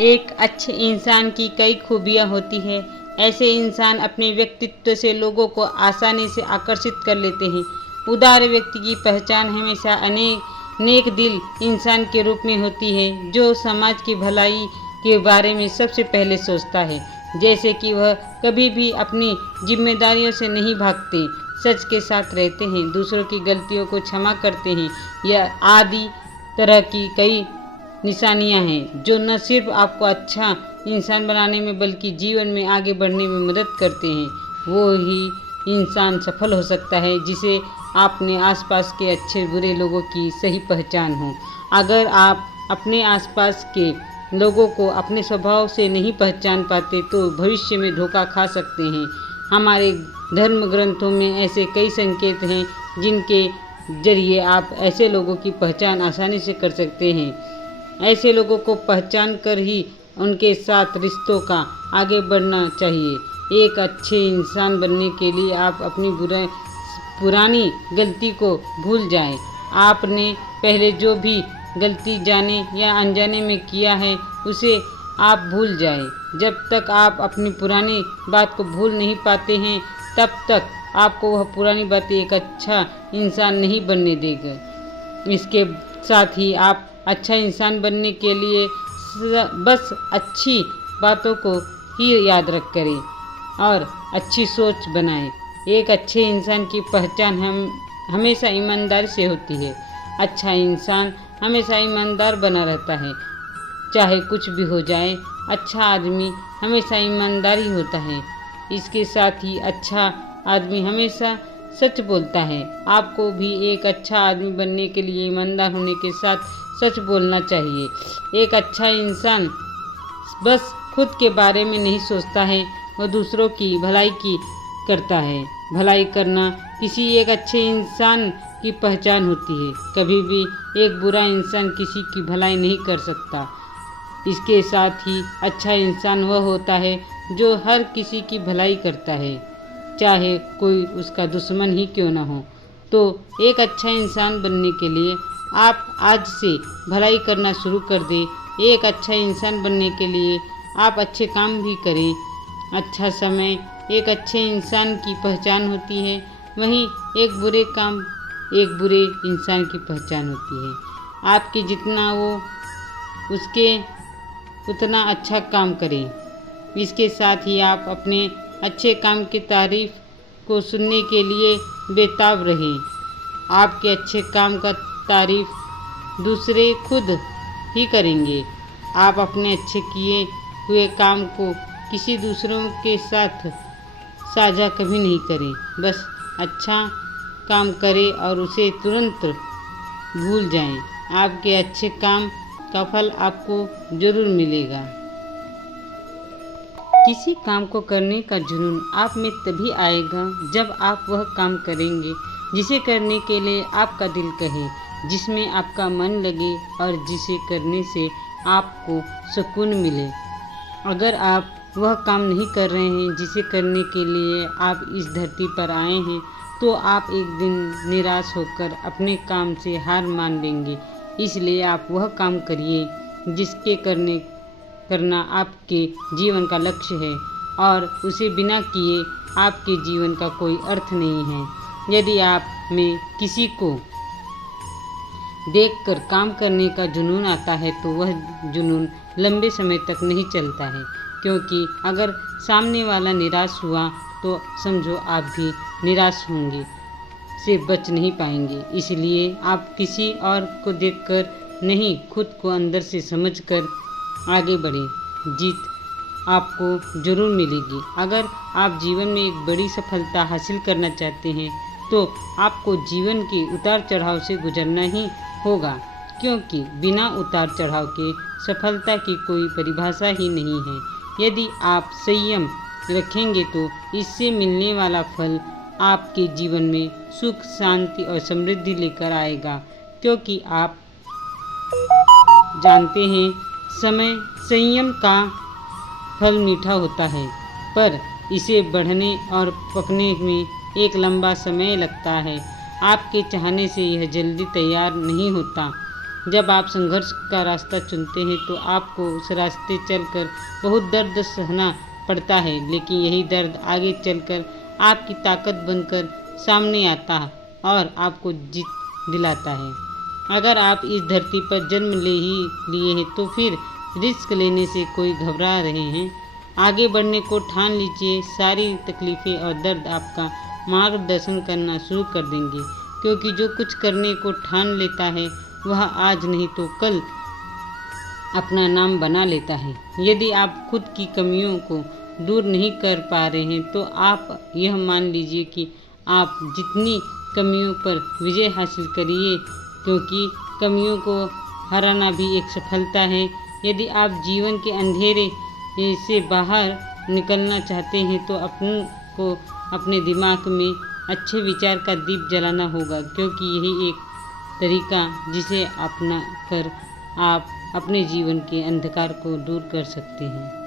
एक अच्छे इंसान की कई खूबियाँ होती हैं। ऐसे इंसान अपने व्यक्तित्व से लोगों को आसानी से आकर्षित कर लेते हैं। उदार व्यक्ति की पहचान हमेशा नेक दिल इंसान के रूप में होती है, जो समाज की भलाई के बारे में सबसे पहले सोचता है। जैसे कि वह कभी भी अपनी जिम्मेदारियों से नहीं भागते, सच के साथ रहते हैं, दूसरों की गलतियों को क्षमा करते हैं। यह आदि तरह की कई निशानियां हैं जो न सिर्फ आपको अच्छा इंसान बनाने में बल्कि जीवन में आगे बढ़ने में मदद करते हैं। वो ही इंसान सफल हो सकता है जिसे अपने आसपास के अच्छे बुरे लोगों की सही पहचान हो। अगर आप अपने आसपास के लोगों को अपने स्वभाव से नहीं पहचान पाते तो भविष्य में धोखा खा सकते हैं। हमारे धर्म ग्रंथों में ऐसे कई संकेत हैं जिनके जरिए आप ऐसे लोगों की पहचान आसानी से कर सकते हैं। ऐसे लोगों को पहचान कर ही उनके साथ रिश्तों का आगे बढ़ना चाहिए। एक अच्छे इंसान बनने के लिए आप अपनी पुरानी गलती को भूल जाएं। आपने पहले जो भी गलती जाने या अनजाने में किया है उसे आप भूल जाएं। जब तक आप अपनी पुरानी बात को भूल नहीं पाते हैं तब तक आपको वह पुरानी बातें एक अच्छा इंसान नहीं बनने देगा। इसके साथ ही आप अच्छा इंसान बनने के लिए बस अच्छी बातों को ही याद रख करें और अच्छी सोच बनाएं। एक अच्छे इंसान की पहचान हमेशा ईमानदारी से होती है। अच्छा इंसान हमेशा ईमानदार बना रहता है, चाहे कुछ भी हो जाए। अच्छा आदमी हमेशा ईमानदार ही होता है। इसके साथ ही अच्छा आदमी हमेशा सच बोलता है। आपको भी एक अच्छा आदमी बनने के लिए ईमानदार होने के साथ सच बोलना चाहिए। एक अच्छा इंसान बस खुद के बारे में नहीं सोचता है, वह दूसरों की भलाई की करता है। भलाई करना किसी एक अच्छे इंसान की पहचान होती है। कभी भी एक बुरा इंसान किसी की भलाई नहीं कर सकता। इसके साथ ही अच्छा इंसान वह होता है जो हर किसी की भलाई करता है, चाहे कोई उसका दुश्मन ही क्यों न हो। तो एक अच्छा इंसान बनने के लिए आप आज से भलाई करना शुरू कर दें। एक अच्छा इंसान बनने के लिए आप अच्छे काम भी करें। अच्छा समय एक अच्छे इंसान की पहचान होती है, वहीं एक बुरे इंसान की पहचान होती है। आपके जितना वो उसके उतना अच्छा काम करें। इसके साथ ही आप अपने अच्छे काम की तारीफ को सुनने के लिए बेताब रहें। आपके अच्छे काम का तारीफ दूसरे खुद ही करेंगे। आप अपने अच्छे किए हुए काम को किसी दूसरों के साथ साझा कभी नहीं करें। बस अच्छा काम करें और उसे तुरंत भूल जाएं। आपके अच्छे काम का फल आपको जरूर मिलेगा। किसी काम को करने का जुनून आप में तभी आएगा जब आप वह काम करेंगे जिसे करने के लिए आपका दिल कहे, जिसमें आपका मन लगे और जिसे करने से आपको सुकून मिले। अगर आप वह काम नहीं कर रहे हैं जिसे करने के लिए आप इस धरती पर आए हैं तो आप एक दिन निराश होकर अपने काम से हार मान लेंगे। इसलिए आप वह काम करिए जिसके करना आपके जीवन का लक्ष्य है और उसे बिना किए आपके जीवन का कोई अर्थ नहीं है। यदि आप में किसी को देखकर काम करने का जुनून आता है तो वह जुनून लंबे समय तक नहीं चलता है, क्योंकि अगर सामने वाला निराश हुआ तो समझो आप भी निराश होंगे से बच नहीं पाएंगे। इसलिए आप किसी और को देखकर नहीं, खुद को अंदर से समझकर आगे बढ़ें। जीत आपको जरूर मिलेगी। अगर आप जीवन में एक बड़ी सफलता हासिल करना चाहते हैं तो आपको जीवन के उतार चढ़ाव से गुजरना ही होगा, क्योंकि बिना उतार चढ़ाव के सफलता की कोई परिभाषा ही नहीं है। यदि आप संयम रखेंगे तो इससे मिलने वाला फल आपके जीवन में सुख, शांति और समृद्धि लेकर आएगा, क्योंकि आप जानते हैं संयम का फल मीठा होता है, पर इसे बढ़ने और पकने में एक लंबा समय लगता है। आपके चाहने से यह जल्दी तैयार नहीं होता। जब आप संघर्ष का रास्ता चुनते हैं तो आपको उस रास्ते चलकर बहुत दर्द सहना पड़ता है, लेकिन यही दर्द आगे चलकर आपकी ताकत बनकर सामने आता है और आपको जीत दिलाता है। अगर आप इस धरती पर जन्म ले ही लिए हैं तो फिर रिस्क लेने से कोई घबरा रहे हैं? आगे बढ़ने को ठान लीजिए। सारी तकलीफ़ें और दर्द आपका मार्गदर्शन करना शुरू कर देंगे, क्योंकि जो कुछ करने को ठान लेता है वह आज नहीं तो कल अपना नाम बना लेता है। यदि आप खुद की कमियों को दूर नहीं कर पा रहे हैं तो आप यह मान लीजिए कि आप जितनी कमियों पर विजय हासिल करिए, क्योंकि कमियों को हराना भी एक सफलता है। यदि आप जीवन के अंधेरे से बाहर निकलना चाहते हैं तो को अपने दिमाग में अच्छे विचार का दीप जलाना होगा, क्योंकि यही एक तरीका जिसे अपना कर आप अपने जीवन के अंधकार को दूर कर सकते हैं।